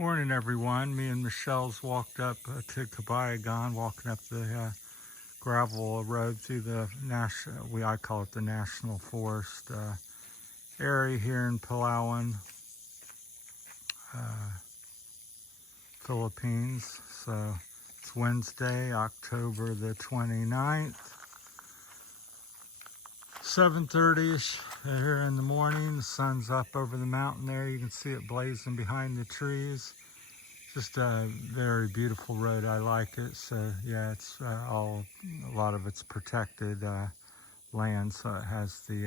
Morning, everyone. Me and Michelle's walked up to Cabayugan, walking up the gravel road through the I call it the National Forest area here in Palawan, uh, Philippines. So it's Wednesday, October the 29th, 7:30ish here in the morning. The sun's up over the mountain there. You can see it blazing behind the trees. Just a very beautiful road. I like it. So yeah, it's a lot of it's protected land, so it has the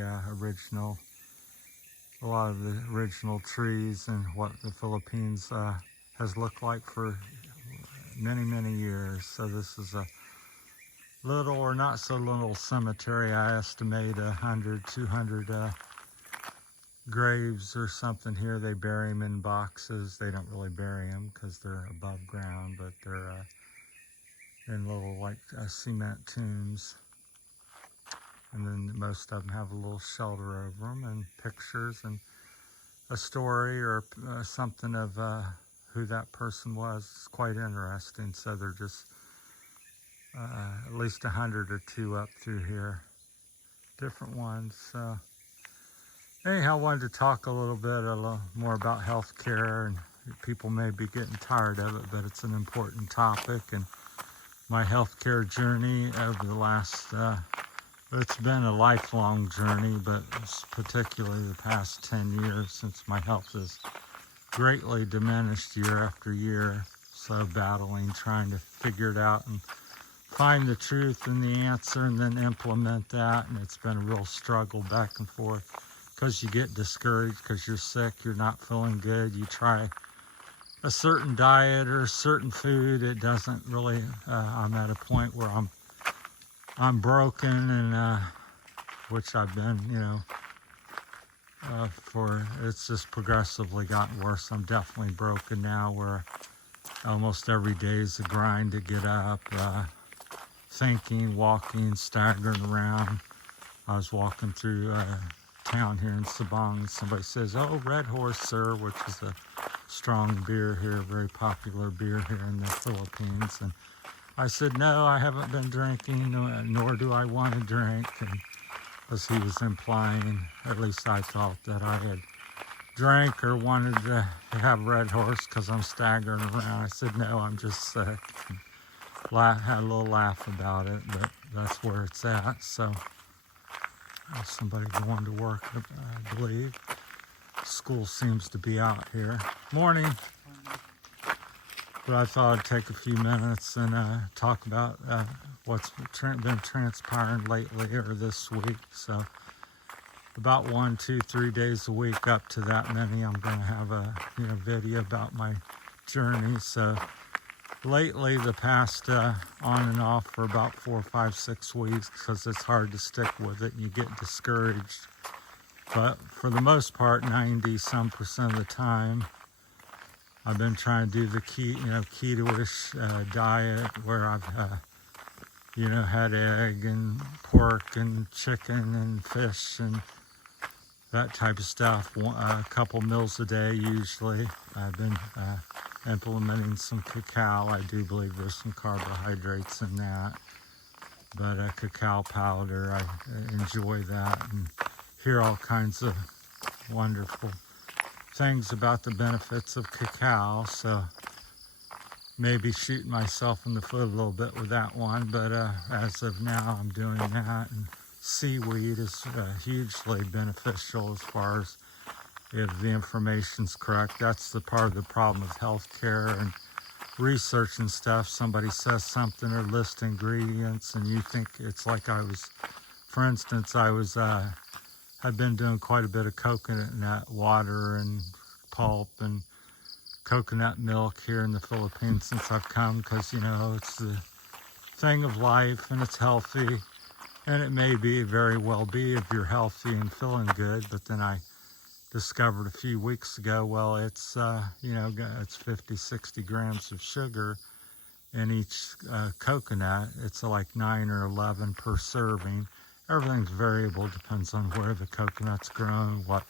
a lot of the original trees and what the Philippines has looked like for many years. So this is a little or not so little cemetery. I estimate 100, 200 graves or something here. They bury them in boxes. They don't really bury them because they're above ground, but they're in little like cement tombs. And then most of them have a little shelter over them and pictures and a story or something of who that person was. It's quite interesting. So they're just at least 100 or two up through here, different ones. So anyhow, I wanted to talk a little more about healthcare, and people may be getting tired of it, but it's an important topic. And my healthcare journey over the last, it's been a lifelong journey, but it's particularly the past 10 years since my health has greatly diminished year after year. So battling, trying to figure it out and find the truth and the answer and then implement that. And it's been a real struggle back and forth because you get discouraged because you're sick, you're not feeling good. You try a certain diet or a certain food, it doesn't really, I'm at a point where I'm broken, and which I've been, it's just progressively gotten worse. I'm definitely broken now, where almost every day is a grind to get up, thinking, walking, staggering around. I was walking through town here in Sabang, and somebody says, "Oh, Red Horse, sir," which is a strong beer here, very popular beer here in the Philippines. And I said, "No, I haven't been drinking, nor do I want to drink." And as he was implying, at least I thought, that I had drank or wanted to have Red Horse because I'm staggering around. I said, "No, I'm just sick." Had a little laugh about it, but that's where it's at. So somebody going to work, I believe. School seems to be out here. Morning. But I thought I'd take a few minutes and talk about what's been transpiring lately or this week. So about 1, 2, 3 days a week, up to that many, I'm going to have a video about my journey. So lately, the past on and off for about 4, 5, 6 weeks, because it's hard to stick with it and you get discouraged. But for the most part, 90% of the time, I've been trying to do the keto-ish diet, where I've had egg and pork and chicken and fish and that type of stuff. A couple meals a day usually. I've been implementing some cacao. I do believe there's some carbohydrates in that, but cacao powder, I enjoy that and hear all kinds of wonderful things about the benefits of cacao. So maybe shooting myself in the foot a little bit with that one, but as of now, I'm doing that. And seaweed is hugely beneficial as far as if the information's correct. That's the part of the problem with healthcare and research and stuff. Somebody says something or lists ingredients, and you think it's like for instance, I've been doing quite a bit of coconut water and pulp and coconut milk here in the Philippines since I've come, because it's the thing of life and it's healthy, and it may very well be if you're healthy and feeling good. But then I discovered a few weeks ago, well, it's it's 50, 60 grams of sugar in each coconut. It's like 9 or 11 per serving. Everything's variable, depends on where the coconut's grown, what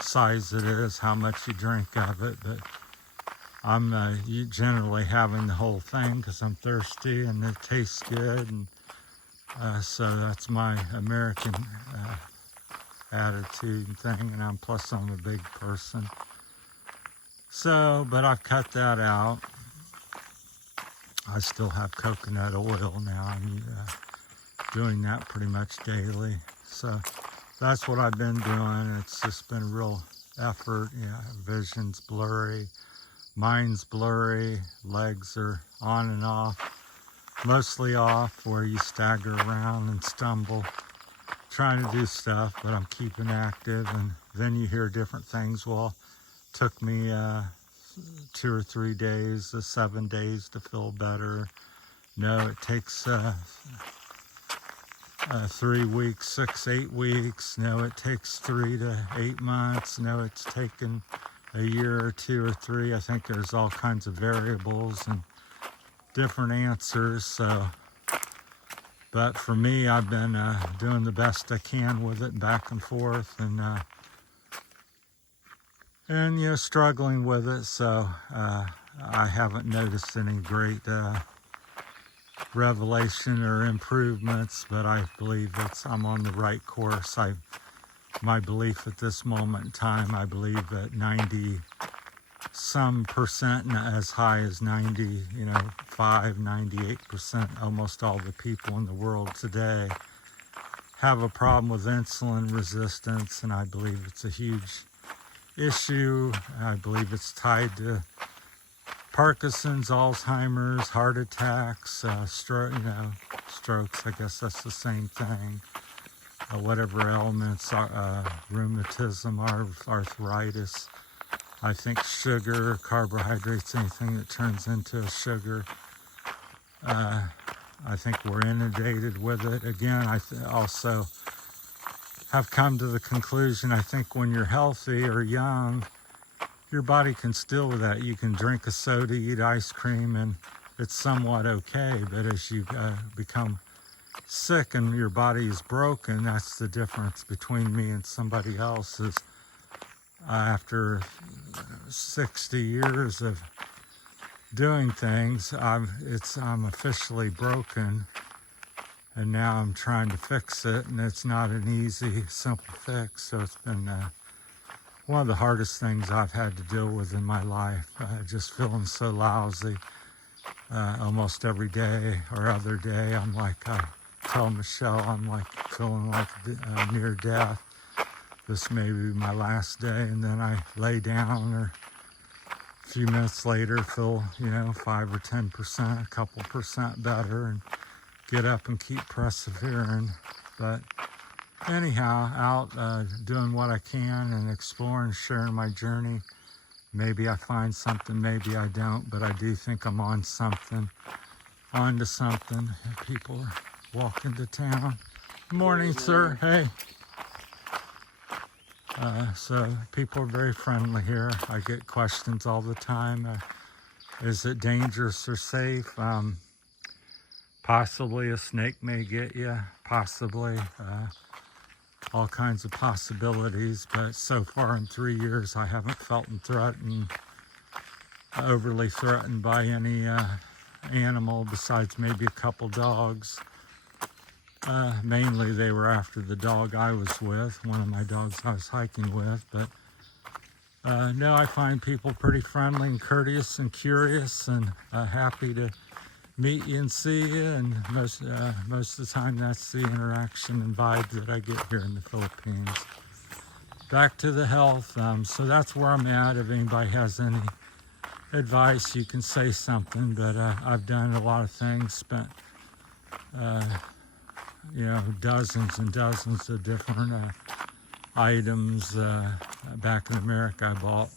size it is, how much you drink of it. But I'm generally having the whole thing because I'm thirsty and it tastes good, and so that's my American attitude and thing. And plus I'm a big person. So, but I've cut that out. I still have coconut oil now. I'm doing that pretty much daily. So that's what I've been doing. It's just been a real effort. Yeah, vision's blurry, mind's blurry, legs are on and off, mostly off, where you stagger around and stumble, trying to do stuff, but I'm keeping active. And then you hear different things. Well, it took me 2 or 3 days, 7 days to feel better. No, it takes 3 weeks, 6, 8 weeks. No, it takes 3 to 8 months. No, it's taken a year or 2 or 3. I think there's all kinds of variables and different answers. So, but for me, I've been doing the best I can with it, back and forth, and you know, struggling with it. So I haven't noticed any great revelation or improvements, but I believe I'm on the right course. My belief at this moment in time, I believe that 90 some percent, as high as 95, 98%, almost all the people in the world today have a problem with insulin resistance, and I believe it's a huge issue. I believe it's tied to Parkinson's, Alzheimer's, heart attacks, strokes. I guess that's the same thing. Whatever ailments, rheumatism, arthritis. I think sugar, carbohydrates, anything that turns into a sugar. I think we're inundated with it. Again, I also have come to the conclusion, I think when you're healthy or young, your body can still with that. You can drink a soda, eat ice cream, and it's somewhat okay. But as you become sick and your body is broken, that's the difference between me and somebody else. Is after 60 years of doing things, I'm officially broken, and now I'm trying to fix it, and it's not an easy, simple fix. So it's been one of the hardest things I've had to deal with in my life. Just feeling so lousy almost every day or other day. I'm like, I tell Michelle, I'm like feeling like near death. This may be my last day, and then I lay down, or a few minutes later feel 5 or 10%, a couple percent better, and get up and keep persevering. But anyhow, out doing what I can and exploring, sharing my journey. Maybe I find something, maybe I don't, but I do think I'm on something, onto something. People are walking to town. Morning, sir. Hey. So people are very friendly here. I get questions all the time. Is it dangerous or safe? Possibly a snake may get you, possibly. All kinds of possibilities, but so far in 3 years I haven't felt overly threatened by any animal besides maybe a couple dogs. Mainly they were after the dog I was with, one of my dogs I was hiking with, but no, I find people pretty friendly and courteous and curious, and happy to meet you and see you, and most of the time that's the interaction and vibe that I get here in the Philippines. Back to the health, so that's where I'm at. If anybody has any advice, you can say something, but I've done a lot of things, spent dozens and dozens of different items. Back in America, I bought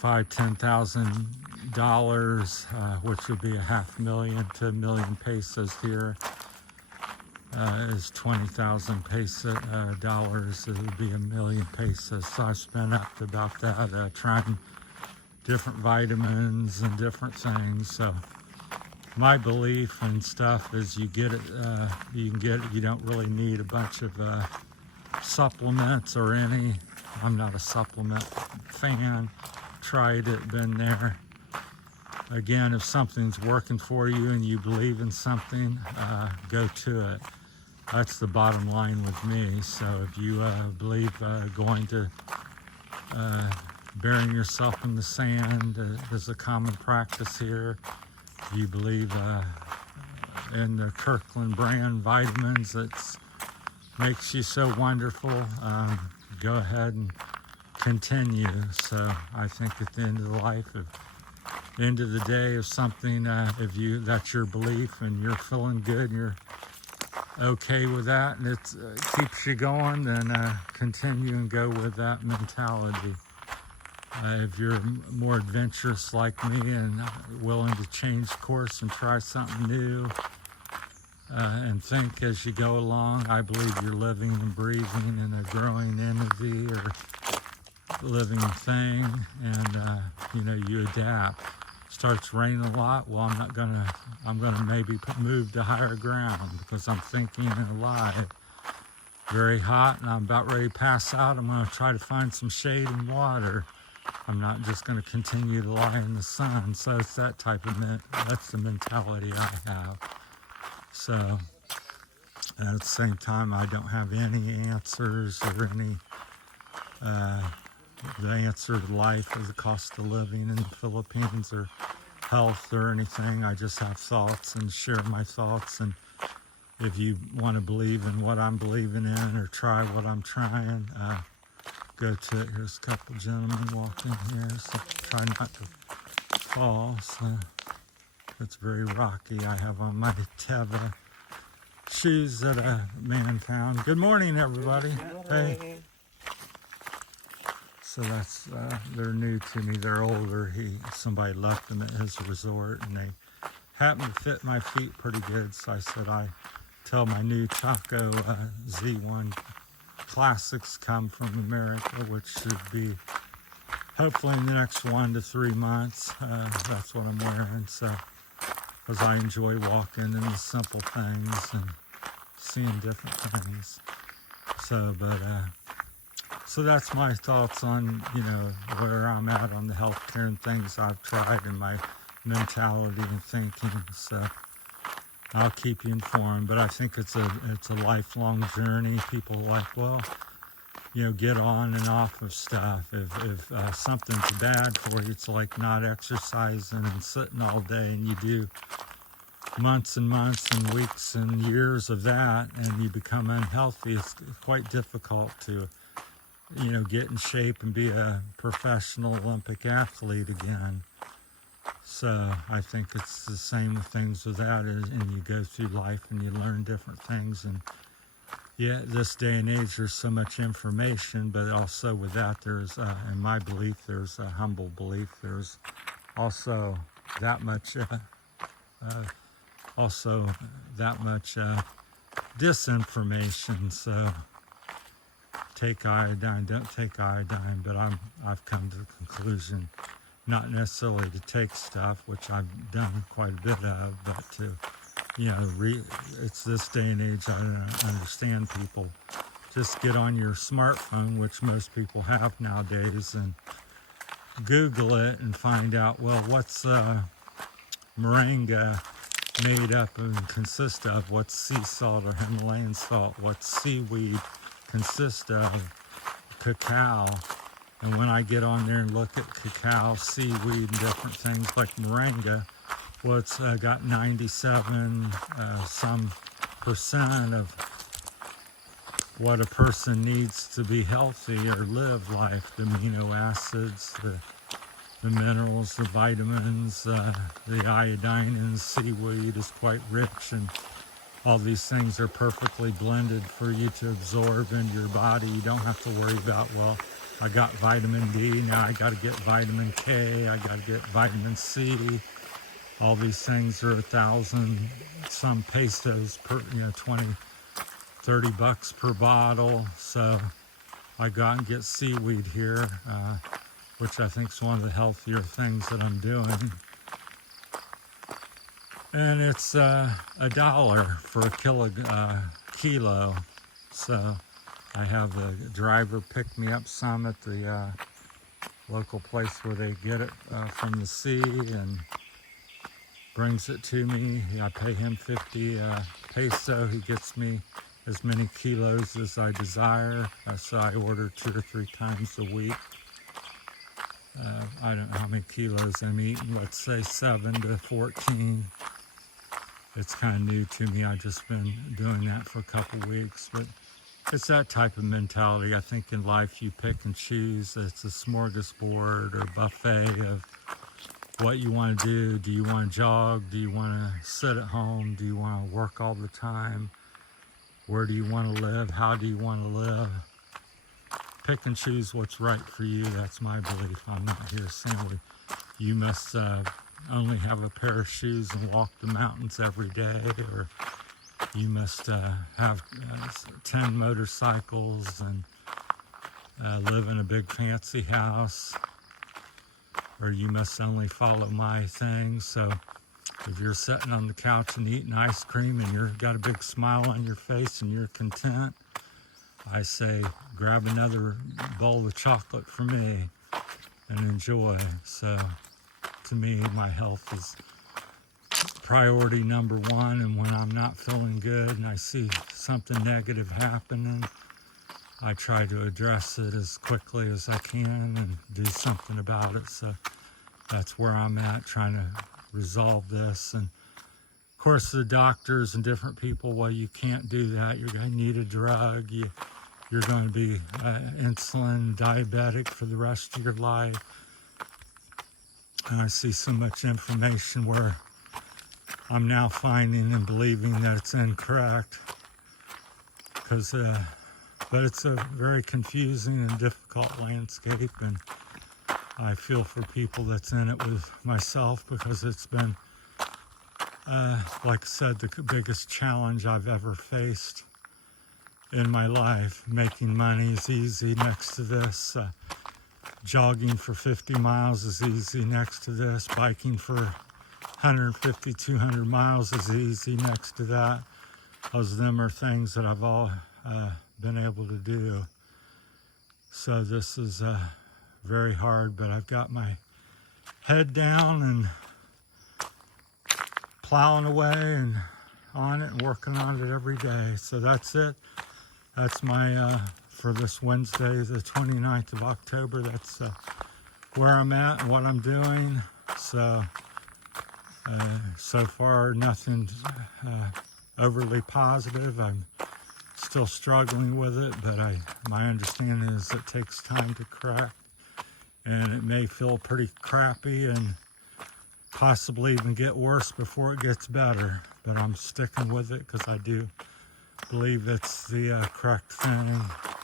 $10,000, which would be $500,000 to $1 million pesos here. Is 20,000 dollars. It would be $1 million pesos. So I spent up to about that, trying different vitamins and different things. So my belief and stuff is you get it, you can get it. You don't really need a bunch of supplements or any. I'm not a supplement fan. tried it, been there. Again, if something's working for you and you believe in something, go to it. That's the bottom line with me. So if you believe going to burying yourself in the sand is a common practice here, if you believe in the Kirkland brand vitamins that makes you so wonderful, go ahead and continue. So I think at the end of the life, end of the day, if something, if you that's your belief and you're feeling good, you're okay with that, and it keeps you going, then continue and go with that mentality. If you're more adventurous like me and willing to change course and try something new, and think as you go along, I believe you're living and breathing in a growing entity or living thing, and you adapt. Starts raining a lot, well, I'm gonna maybe move to higher ground because I'm thinking and alive. Very hot and I'm about ready to pass out, I'm gonna try to find some shade and water. I'm not just gonna continue to lie in the sun. So it's that type of that's the mentality I have. So at the same time, I don't have any answers or any the answer to life or the cost of living in the Philippines or health or anything. I just have thoughts and share my thoughts. And if you want to believe in what I'm believing in or try what I'm trying, go to it. Here's a couple gentlemen walking here, so try not to fall. So it's very rocky. I have on my Teva shoes that a man found. Good morning, everybody. Hey. So that's, they're new to me, they're older. Somebody left them at his resort and they happen to fit my feet pretty good. So I said, I tell my new Taco Z1 Classics come from America, which should be hopefully in the next 1 to 3 months. That's what I'm wearing. So, because I enjoy walking and the simple things and seeing different things. So, so that's my thoughts on, where I'm at on the healthcare and things I've tried and my mentality and thinking. So I'll keep you informed, but I think it's a lifelong journey. People are like, well, get on and off of stuff. If something's bad for you, it's like not exercising and sitting all day, and you do months and months and weeks and years of that, and you become unhealthy. It's quite difficult to get in shape and be a professional Olympic athlete again. So I think it's the same with things with that, and you go through life and you learn different things. And yeah, this day and age, there's so much information, but also with that, there's, in my belief, there's a humble belief. There's also that much, disinformation. So take iodine, don't take iodine, but I've come to the conclusion not necessarily to take stuff, which I've done quite a bit of, but to, it's this day and age, I don't understand people. Just get on your smartphone, which most people have nowadays, and Google it and find out, well, what's moringa made up and consist of? What's sea salt or Himalayan salt? What's seaweed consist of? Cacao. And when I get on there and look at cacao, seaweed, and different things like moringa, well, it's got 97 some percent of what a person needs to be healthy or live life. The amino acids, the minerals, the vitamins, the iodine in the seaweed is quite rich, and all these things are perfectly blended for you to absorb into your body. You don't have to worry about, well, I got vitamin D, now I got to get vitamin K, I got to get vitamin C. All these things are 1,000 some pesos per, 20, 30 bucks per bottle. So I go out and get seaweed here, which I think is one of the healthier things that I'm doing. And it's $1 for a kilo. So I have the driver pick me up some at the local place where they get it from the sea and brings it to me. I pay him 50 peso. He gets me as many kilos as I desire. So I order 2 or 3 times a week. I don't know how many kilos I'm eating. Let's say 7 to 14. It's kind of new to me. I've just been doing that for a couple weeks, but it's that type of mentality. I think in life you pick and choose. It's a smorgasbord or buffet of what you want to do. Do you want to jog? Do you want to sit at home? Do you want to work all the time? Where do you want to live? How do you want to live? Pick and choose what's right for you. That's my belief. I'm not here saying you must only have a pair of shoes and walk the mountains every day, or you must have 10 motorcycles and live in a big fancy house, or you must only follow my things. So if you're sitting on the couch and eating ice cream and you've got a big smile on your face and you're content, I say grab another bowl of chocolate for me and enjoy. So to me, my health is priority number one, and when I'm not feeling good and I see something negative happening, I try to address it as quickly as I can and do something about it. So that's where I'm at, trying to resolve this. And of course the doctors and different people, well, you can't do that, you're going to need a drug, you're going to be insulin diabetic for the rest of your life. And I see so much information where I'm now finding and believing that it's incorrect, but it's a very confusing and difficult landscape, and I feel for people that's in it with myself, because it's been, like I said, the biggest challenge I've ever faced in my life. Making money is easy next to this. Jogging for 50 miles is easy next to this. Biking for 150, 200 miles is easy next to that. Those them are things that I've all been able to do. So this is very hard, but I've got my head down and plowing away and on it and working on it every day. So that's it. That's my for this Wednesday, the 29th of October. That's where I'm at and what I'm doing. So so far nothing overly positive. I'm still struggling with it, but my understanding is it takes time to correct, and it may feel pretty crappy and possibly even get worse before it gets better, but I'm sticking with it because I do believe it's the correct thing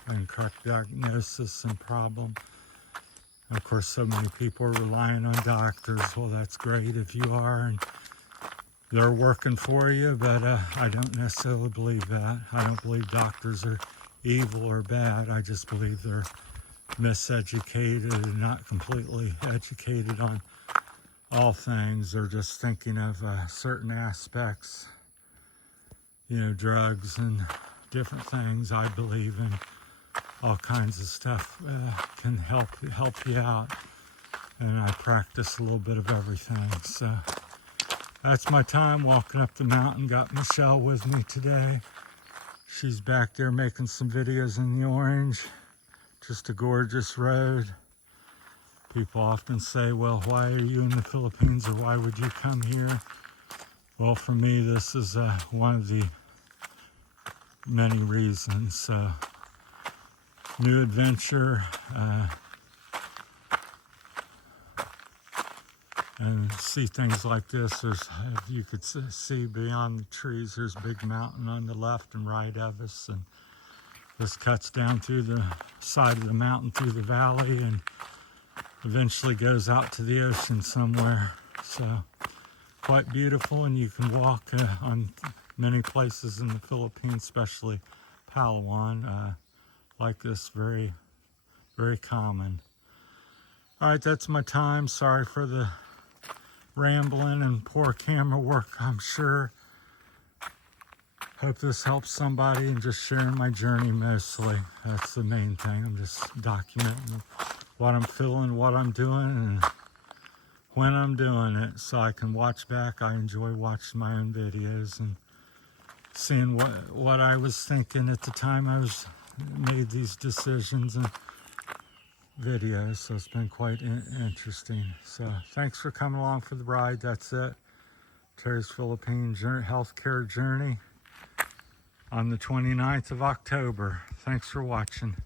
and correct diagnosis and problem. And of course, so many people are relying on doctors. Well, that's great if you are, and they're working for you, but I don't necessarily believe that. I don't believe doctors are evil or bad. I just believe they're miseducated and not completely educated on all things. They're just thinking of certain aspects, you know, drugs and different things. I believe in all kinds of stuff can help you out, and I practice a little bit of everything. So that's my time walking up the mountain. Got Michelle with me today. She's back there making some videos in the orange. Just a gorgeous road. People often say, well, why are you in the Philippines, or why would you come here? Well, for me, this is one of the many reasons. New adventure, and see things like this. If you could see beyond the trees, there's a big mountain on the left and right of us, and this cuts down through the side of the mountain through the valley and eventually goes out to the ocean somewhere. So quite beautiful, and you can walk on many places in the Philippines, especially Palawan, like this. Very, very common. All right, that's my time. Sorry for the rambling and poor camera work, I'm sure. Hope this helps somebody, and just sharing my journey mostly. That's the main thing. I'm just documenting what I'm feeling, what I'm doing, and when I'm doing it, so I can watch back. I enjoy watching my own videos and seeing what I was thinking at the time I was made these decisions and videos. So it's been quite interesting. So thanks for coming along for the ride. That's it. Terry's Philippine healthcare journey on the 29th of October. Thanks for watching.